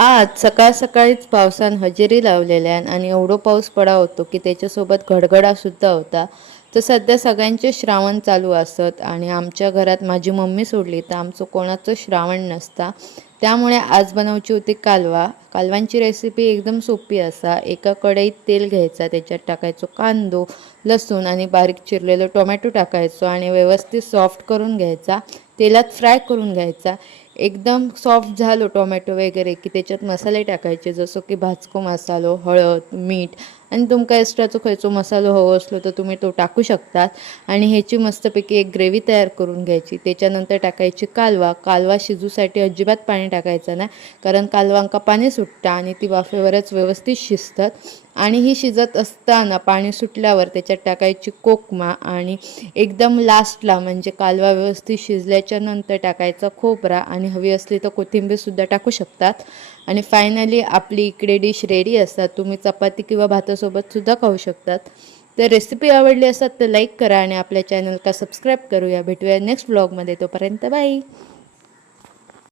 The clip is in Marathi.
आज सकाळ सकाळीच पावसान हजेरी लावलेल्यान आणि एवढो पाऊस पडा होतो की त्याच्यासोबत घडघडा सुद्धा होता. तर सध्या सगळ्यांचे श्रावण चालू असत आणि आमच्या घरात माझी मम्मी सोडली तर आमचं कोणाचं श्रावण नसता. त्यामुळे आज बनवची होती कालवा. कालवांची रेसिपी एकदम सोपी असा. एका कढईत तेल घ्यायचा, त्याच्यात टाकायचो कांदो, लसूण आणि बारीक चिरलेलं टोमॅटो टाकायचो आणि व्यवस्थित सॉफ्ट करून घ्यायचा. तेलात फ्राय करून घ्यायचा. एकदम सॉफ्ट झालो टोमॅटो वगैरे की त्याच्यात मसाले टाकायचे, जसं की भाजको मसालो, हळद, मीठ आणि तुमका एक्स्ट्राचो खयचो मसालो हवो असलो तर तुम्ही तो टाकू शकतात. आणि ह्याची मस्तपैकी एक ग्रेव्ही तयार करून घ्यायची. त्याच्यानंतर टाकायची कालवा. कालवा शिजूसाठी अजिबात पाणी टाकायचं नाही, कारण कालवांका पाणी सुटतं आणि ती वाफेवरच व्यवस्थित शिजतात. आणि ही शिजत असताना पाणी सुटल्यावर त्याच्यात टाकायची कोकमा आणि एकदम लास्टला म्हणजे कालवा व्यवस्थित शिजल्याच्या नंतर टाकायचा खोबरा आणि हवी असली तर कोथिंबीरसुद्धा टाकू शकतात. आणि फायनली आपली इकडे डिश रेडी असतात. तुम्ही चपाती किंवा भातासोबत सुद्धा खाऊ शकतात. तर रेसिपी आवडली असतात तर लाईक करा आणि आपल्या चॅनलला सबस्क्राईब करूया. भेटूया नेक्स्ट व्लॉगमध्ये. तोपर्यंत बाय.